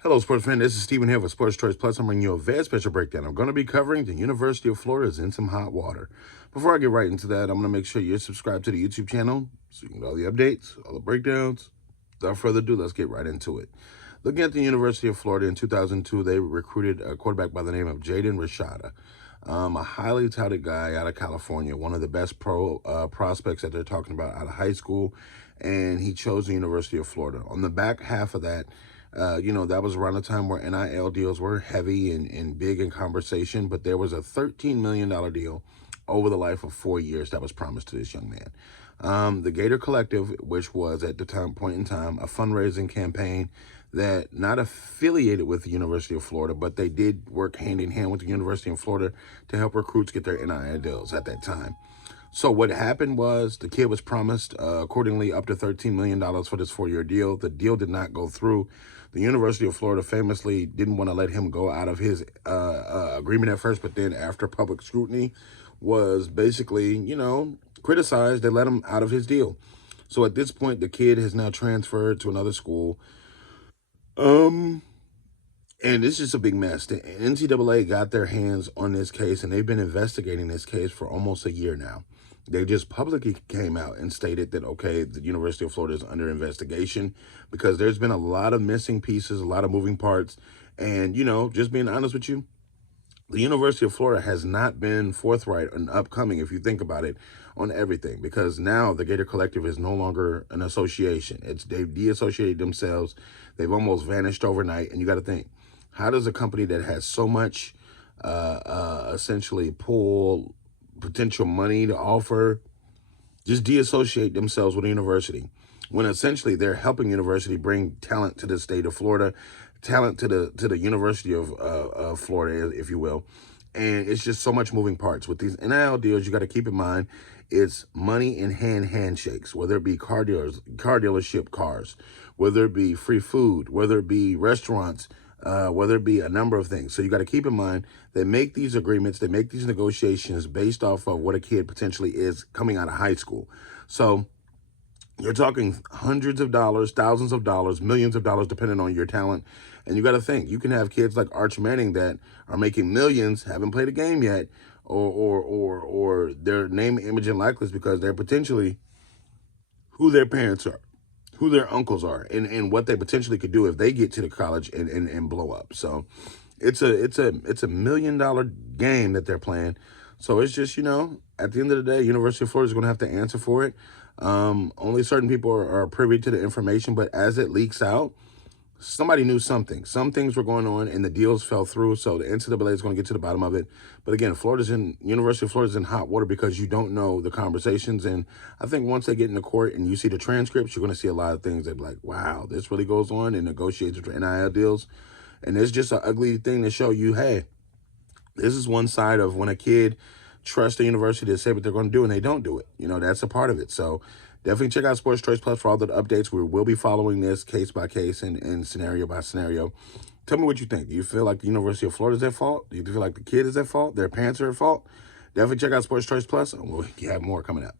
Hello, sports fan. This is Steven here with Sports Choice Plus. I'm bringing you a very special breakdown. I'm going to be covering the University of Florida is in some hot water. Before I get right into that, I'm going to make sure you're subscribed to the YouTube channel so you can get all the updates, all the breakdowns. Without further ado, let's get right into it. Looking at the University of Florida in 2002, they recruited a quarterback by the name of Jaden Rashada, a highly touted guy out of California, one of the best prospects that they're talking about out of high school, and he chose the University of Florida. On the back half of that, that was around the time where NIL deals were heavy and big in conversation, but there was a $13 million deal over the life of 4 years that was promised to this young man. The Gator Collective, which was at the point in time a fundraising campaign that not affiliated with the University of Florida, but they did work hand in hand with the University of Florida to help recruits get their NIL deals at that time. So what happened was the kid was promised accordingly up to $13 million for this 4-year deal. The deal did not go through. The University of Florida famously didn't want to let him go out of his agreement at first, but then after public scrutiny was basically, criticized, they let him out of his deal. So at this point, the kid has now transferred to another school. And it's just a big mess. The NCAA got their hands on this case, and they've been investigating this case for almost a year now. They just publicly came out and stated that, okay, the University of Florida is under investigation because there's been a lot of missing pieces, a lot of moving parts. And, just being honest with you, the University of Florida has not been forthright and upcoming, if you think about it, on everything, because now the Gator Collective is no longer an association. They've deassociated themselves. They've almost vanished overnight. And you got to think, how does a company that has so much essentially pull potential money to offer just deassociate themselves with a university when essentially they're helping university bring talent to the state of Florida, talent to the University of Florida, if you will. And it's just so much moving parts with these NIL deals. You got to keep in mind it's money in handshakes, whether it be car dealership cars, whether it be free food, whether it be restaurants, whether it be a number of things. So you got to keep in mind they make these agreements, they make these negotiations based off of what a kid potentially is coming out of high school. So you're talking hundreds of dollars, thousands of dollars, millions of dollars, depending on your talent. And you got to think, you can have kids like Arch Manning that are making millions, haven't played a game yet, or their name, image, and likeness because they're potentially who their parents are, who their uncles are, and what they potentially could do if they get to the college and blow up. So it's a $1 million game that they're playing. So it's just, at the end of the day, University of Florida is going to have to answer for it. Only certain people are privy to the information, but as it leaks out, somebody knew something. Some things were going on, and the deals fell through. So the NCAA is going to get to the bottom of it. But again, University of Florida's in hot water because you don't know the conversations. And I think once they get into court and you see the transcripts, you're going to see a lot of things that be like, wow, this really goes on in negotiations for NIL deals. And it's just an ugly thing to show you, hey, this is one side of when a kid trusts the university to say what they're going to do and they don't do it. That's a part of it. So definitely check out Sports Choice Plus for all the updates. We will be following this case by case and scenario by scenario. Tell me what you think. Do you feel like the University of Florida is at fault? Do you feel like the kid is at fault? Their parents are at fault? Definitely check out Sports Choice Plus, and we'll have more coming up.